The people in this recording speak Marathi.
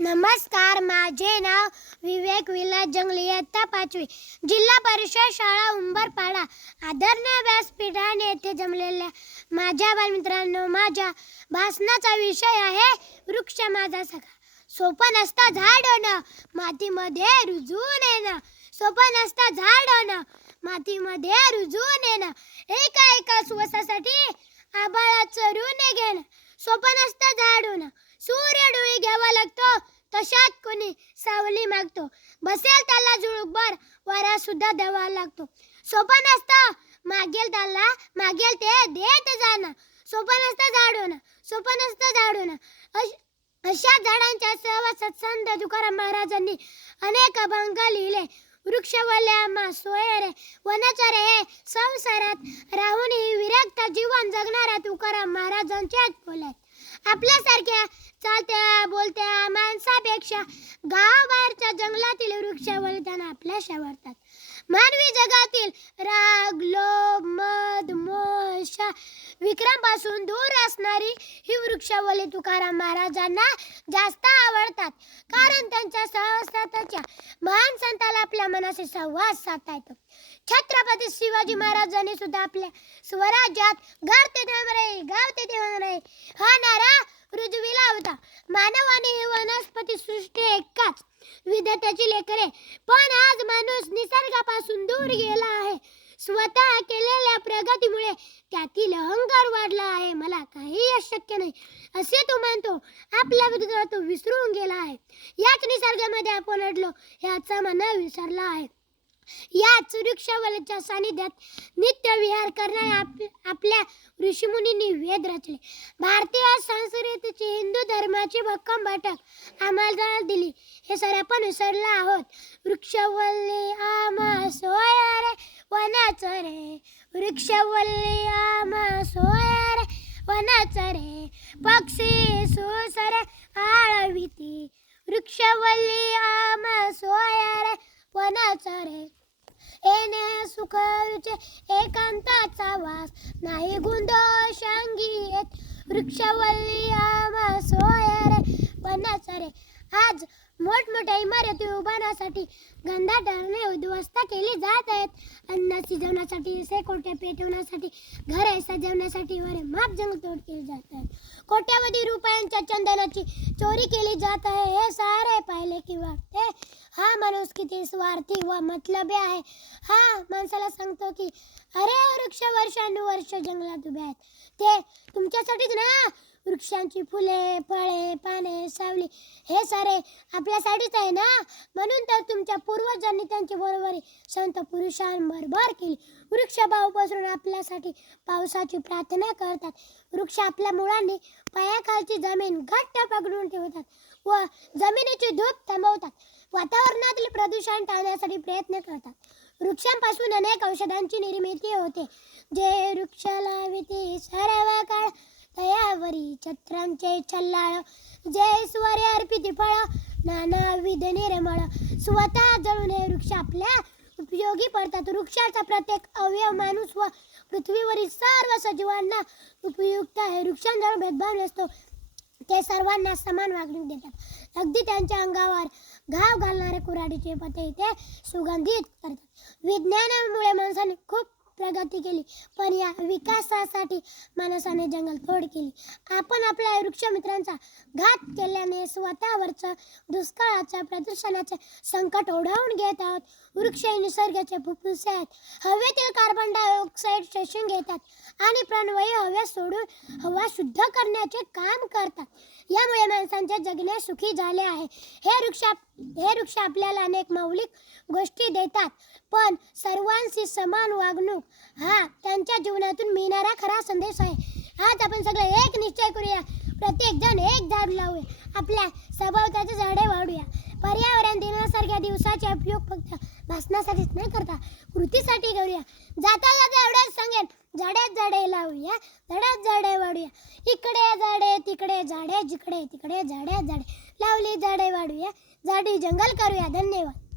नमस्कार, माझे नाव विवेक विलास जंगले, इयत्ता 5वी, जिल्हा परिषद शाळा उंबरपाडा. आदरणीय व्यासपीठाने येथे जमलेल्या माझ्या बालमित्रांनो, माझ्या भाषणाचा विषय आहे वृक्ष माझा सखा. सोपं नसतं झाड होणं, मातीमध्ये रुजून येणं. सोपं नसतं झाड होणं, मातीमध्ये रुजून येणं. एका एका श्वासासाठी आभाळाचं ऋण घेणं. सोपं नसतं झाड होणं, सूर्य डोळी घ्यावा लागतो, तशात कोणी सावली मागतो. बसेल त्याला झुळूकभर वारा सुद्धा द्यावा लागतो. सोपं नसतं मागेल ते देत जाणं. सोपं नसतं झाड होणं, सोपं नसतं झाड होणं. अशा झाडांच्या सहवासात संत तुकाराम महाराजांनी अनेक अभंग लिहिले. वृक्षवल्या मा सोय रे, वनचरे हे संसारात राहून ही विरक्त जीवन जगणाऱ्या तुकाराम महाराजांच्याच बोलात. आपल्यासारख्या चालत्या बोलत्या माणसापेक्षा गावाबाहेरच्या जंगलातील वृक्षवल्ली त्यांना आपल्याशी आवडतात. मानवी जगातील राग, लोभ, मद, मोह, विक्रमापासून दूर असणारी ही वृक्षवल्ली तुकाराम महाराजांना जास्त आवडतात. कारण त्यांच्या सहवासाच्या महान संताला आपल्या मनाशी संवाद साधता येतो. छत्रपती शिवाजी महाराजांनी सुद्धा आपल्या स्वराज्यात घर ते रे, गाव ते रे हा नारा रुजविला होता. मानवाने ही वनस्पती सृष्टी एकाच विधात्याची लेकरे, पण आज माणूस निसर्गापासून दूर गेला आहे. स्वतः केलेल्या प्रगतीमुळे त्यातील अहंकार वाढला आहे. मला काही अशक्य नाही असे तो मानतो. आपल्या बुद्धिला तो विसरून गेला आहे. याच निसर्गामध्ये आपण अडलो याचा मना विसरला आहे. याच वृक्षवल्लीच्या सानिध्यात नित्य विहार करणाऱ्या आपल्या ऋषीमुनींनी वेद रचले. भारतीय संस्कृतीची हिंदू धर्माची भक्कम बैठक आम्हाला दिली. हे सर आपण विसरलो आहोत. वृक्षवल्ली आम्हा सोय रे, वनाचं रे. वृक्षवल्ली आम्हा सोय रे, वनाचं रे. पक्षी सुसरे आळविती. वृक्षवल्ली आम्हा सोय रे, वनाचं रे. येणे सुखरुचे एकांताचा वास, नाही गुंदोष अंगी येत. वृक्षवल्ली आम्हा सोय रे, वनाचं रे. आज मोठमोठ्या इमारती उभारण्यासाठी गंधाढ्याने उद्ध्वस्त केली जात आहेत. अन्न शिजवण्यासाठी, शेकोटे पेटवण्यासाठी, घरे सजवण्यासाठी वरे माप जंगलतोड केली जात आहे. कोट्यावधी रुपयांच्या चंदनाची चोरी केली जात आहे. हे सारे पाहिले की वाटते हा माणूस किती स्वार्थी व मतलबी आहे. हा माणसाला सांगतो की अरे वृक्ष वर्षानुवर्ष जंगलात उभे आहेत, ते तुमच्यासाठीच ना. वृक्षांची फुले, फळे, पाने, सावली हे सारे आपल्यासाठीच आहे ना. म्हणून तर तुमच्या पूर्वजांनी त्यांची बरोबरी संत पुरुषांबरोबर केली. वृक्ष भाव पसरून आपल्यासाठी पावसाची प्रार्थना करतात. वृक्ष आपल्या मुळांनी पायाखालची जमीन घट्ट पकडून ठेवतात व जमिनीची धूप थांबवतात. वातावरणातील प्रदूषण टाळण्यासाठी प्रयत्न करतात. वृक्षांपासून अनेक औषधांची निर्मिती होते. जे वृक्ष लाविते सर्व काळ, तयावरी छत्रांचे छल्लाळ. जय स्वर्य अर्पिती फळ, नानाविध निर्मळ. स्वतः जळून हे वृक्ष आपल्या उपयोगी पडतात. वृक्षाचा प्रत्येक अवयव माणूस व पृथ्वीवरील सर्व सजीवांना उपयुक्त आहे. वृक्षांजवळ भेदभाव नसतो, ते सर्वांना समान वागणूक देतात. अगदी त्यांच्या अंगावर घाव घालणारे कुऱ्हाडीचे पते ते सुगंधित करतात. विज्ञानामुळे माणसाने खूप प्रगती केली, पण या विकासासाठी माणसाने जंगलतोड केली. आपण आपल्या वृक्षमित्रांचा घात केल्याने स्वतःवरचं दुष्काळाचं, प्रदूषणाचे संकट ओढावून घेत आहोत. वृक्ष निसर्गाचे फुफ्फुसे आहेत. हवेतील कार्बन डायऑक्साईड शोषून घेतात आणि प्राणवायू हवेत सोडून हवा शुद्ध करण्याचे काम करतात. यामुळे माणसांचे जगणे सुखी झाले आहे. हे वृक्ष आपल्याला अनेक मौलिक गोष्टी देतात, पण सर्वांशी समान वागणूक हा त्यांच्या जीवनातून मिळणारा खरा संदेश आहे. आज आपण सगळे एक निश्चय करूया, प्रत्येक जण एक झाड लावूया, आपल्या सभोवताची झाडे वाढूया. पर्यावरण दिनासारख्या दिवसाचा उपयोग फक्त भाषणासाठीच नाही करता, कृतीसाठी करूया. जाता जाता एवढंच सांगेन, झाडे लावूया, झाडे वाढूया. इकडे झाडे, तिकडे झाडे, जिकडे तिकडे झाडे लावली झाडे वाढूया, झाडी जंगल करूया. धन्यवाद.